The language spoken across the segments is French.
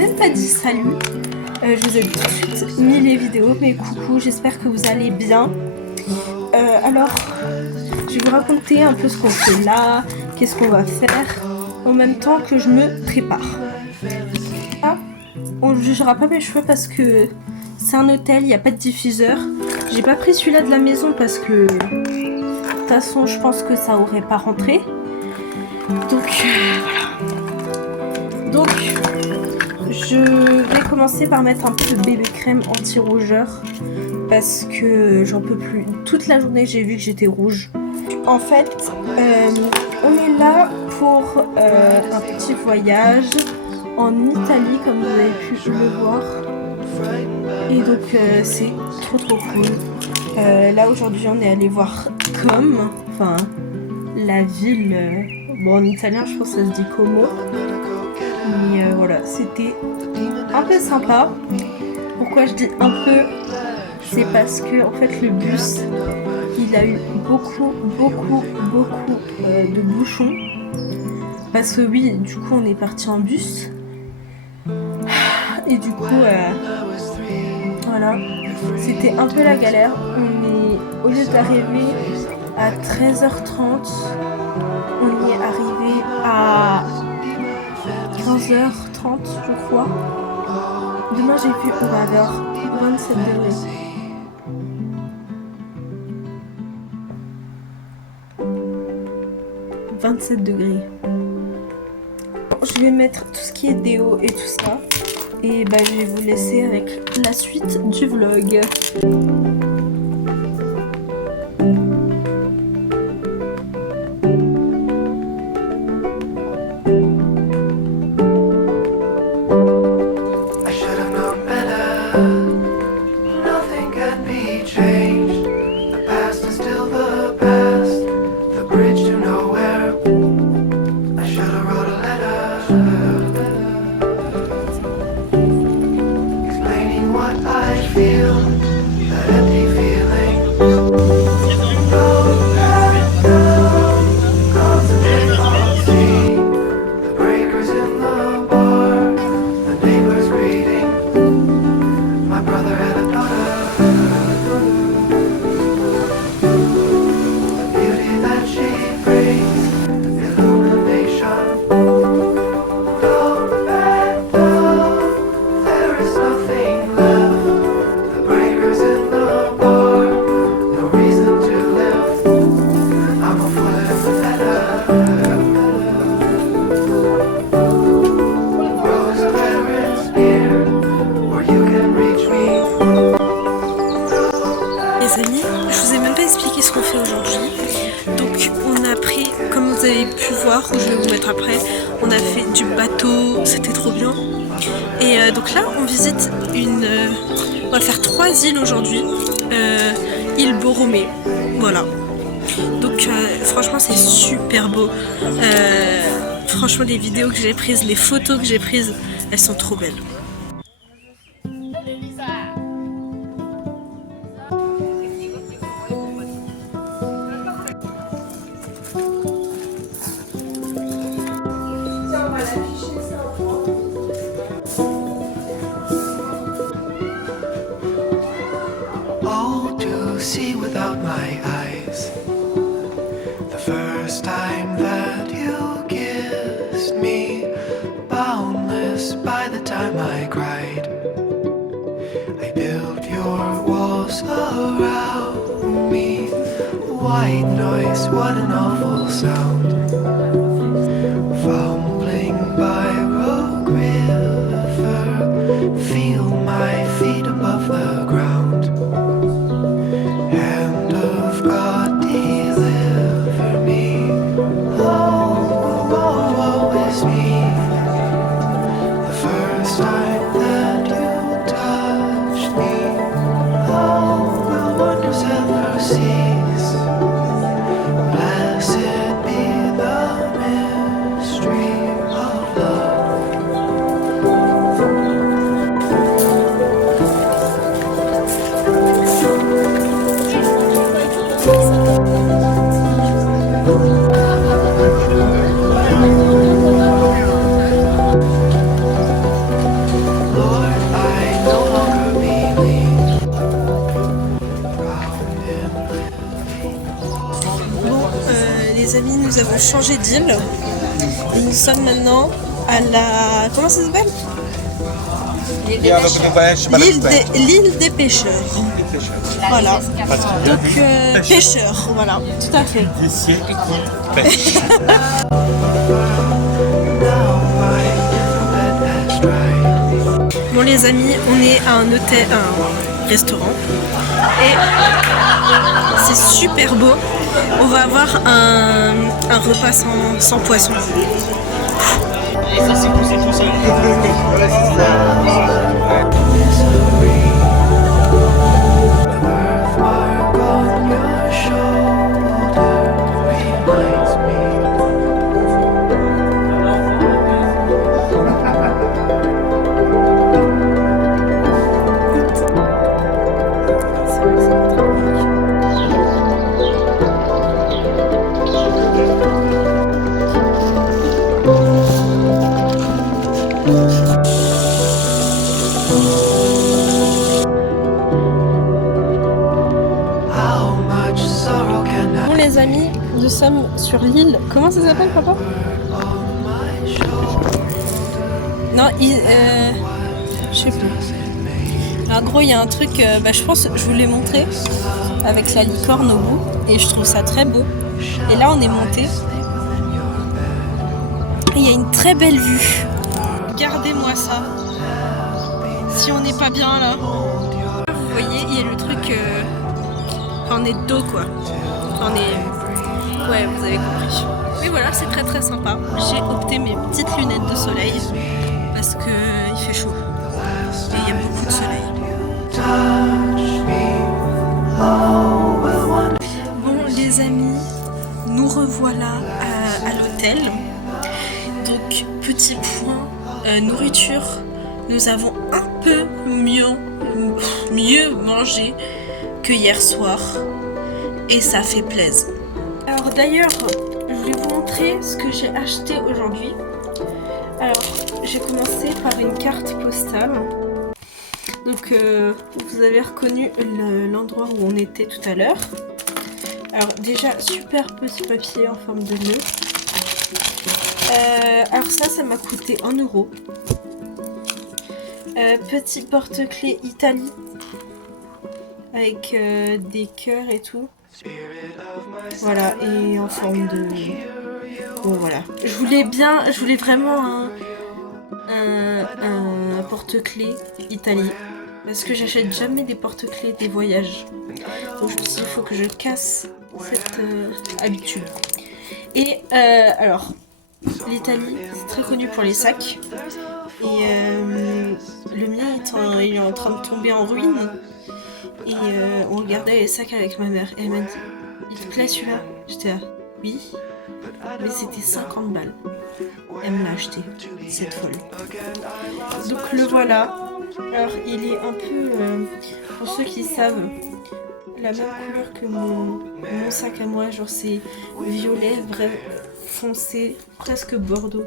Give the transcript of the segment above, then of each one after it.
même pas dit salut. Je vous ai tout de suite mis les vidéos, mais coucou, j'espère que vous allez bien. Alors, je vais vous raconter un peu ce qu'on fait là, qu'est-ce qu'on va faire, en même temps que je me prépare. Là, on ne jugera pas mes cheveux parce que c'est un hôtel, il n'y a pas de diffuseur. J'ai pas pris celui-là de la maison parce que de toute façon, je pense que ça aurait pas rentré. Donc, voilà. Donc, je vais commencer par mettre un peu de bébé crème anti-rougeur parce que j'en peux plus. Toute la journée, j'ai vu que j'étais rouge. En fait, on est là pour un petit voyage en Italie, comme vous avez pu le voir. Et donc, c'est trop cool. Là, aujourd'hui, on est allé voir Comme, enfin, la ville. Bon, en italien, je pense que ça se dit Como. Mais voilà, c'était un peu sympa. Pourquoi je dis un peu? C'est parce que en fait le bus il a eu beaucoup de bouchons. Parce que oui, du coup on est parti en bus. Et du coup voilà, c'était un peu la galère. Au lieu d'arriver à 13h30, on y est arrivé à 15h30 je crois. Demain j'ai vu on va avoir 27 degrés. « 27 degrés. Je vais mettre tout ce qui est déo et tout ça. Et bah je vais vous laisser avec la suite du vlog. Ce qu'on fait aujourd'hui. Donc on a pris, comme vous avez pu voir, ou je vais vous mettre après, on a fait du bateau, c'était trop bien. Et donc là on visite on va faire 3 îles aujourd'hui, île Borromée, voilà. Donc franchement c'est super beau. Franchement les vidéos que j'ai prises, les photos que j'ai prises, elles sont trop belles. See without my eyes, the first time that you kissed me, boundless by the time I cried. I built your walls around me, white noise, what an awful sound. Fumbling by Rogue River, feel my feet above the ground. nous avons changé d'île. Et nous sommes maintenant à la... Comment ça s'appelle? L'île des pêcheurs. Voilà. Donc, pêcheurs, voilà, tout à fait. Ici, pêche. Bon les amis, on est à un hôtel, un restaurant. Et c'est super beau. On va avoir un repas sans poisson. Et ça, c'est poussé tout seul. Birthmark on your shoulder reminds me. How much sorrow can I Bon les amis, nous sommes sur l'île. Comment ça s'appelle papa? Non, je sais plus. En gros, il y a un truc, je pense, je vous l'ai montré avec la licorne au bout, et je trouve ça très beau. Et là, on est monté. Et il y a une très belle vue. Regardez-moi ça. Si on n'est pas bien là. Vous voyez, il y a le truc. On est de dos quoi. On est. Ouais, vous avez compris. Mais voilà, c'est très très sympa. J'ai opté mes petites lunettes de soleil parce que il fait chaud. Et il y a beaucoup de soleil. Bon les amis, nous revoilà à l'hôtel. Donc petit point nourriture, nous avons un peu mieux mangé que hier soir et ça fait plaisir. Alors d'ailleurs, je vais vous montrer ce que j'ai acheté aujourd'hui. Alors j'ai commencé par une carte postale. Donc vous avez reconnu l'endroit où on était tout à l'heure. Alors déjà super petit papier en forme de nœud. Alors ça m'a coûté 1 €. Petit porte-clés Italie avec des cœurs et tout. Voilà, et en forme de... Bon voilà. Je voulais vraiment un porte-clés Italie. Parce que j'achète jamais des porte-clés des voyages. Donc je me suis dit, il faut que je casse cette habitude. Et alors, l'Italie, c'est très connu pour les sacs. Et le mien, il est en train de tomber en ruine. Et on regardait les sacs avec ma mère. Et elle m'a dit, il te plaît celui-là? J'étais là, oui. Mais c'était 50 balles. Elle me l'a acheté. C'est folle. Donc le voilà. Alors il est un peu, pour ceux qui savent, la même couleur que mon sac à moi. Genre c'est violet, vrai foncé, presque bordeaux.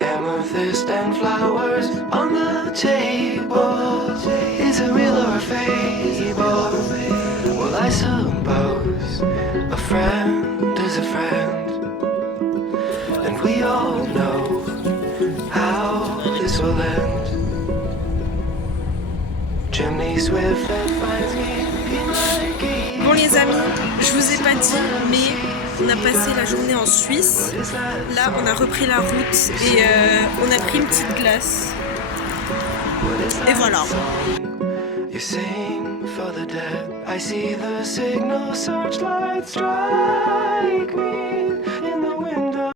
Amethyst and flowers on the table. Is it real or a fable? Well, I suppose a friend is a friend, and we all know how this will end. Chimney swift that finds me in my key. Bon les amis, je vous ai pas dit, mais on a passé la journée en Suisse. Là, on a repris la route et on a pris une petite glace. Et voilà. You sing for the dead. I see the signal searchlight strike me.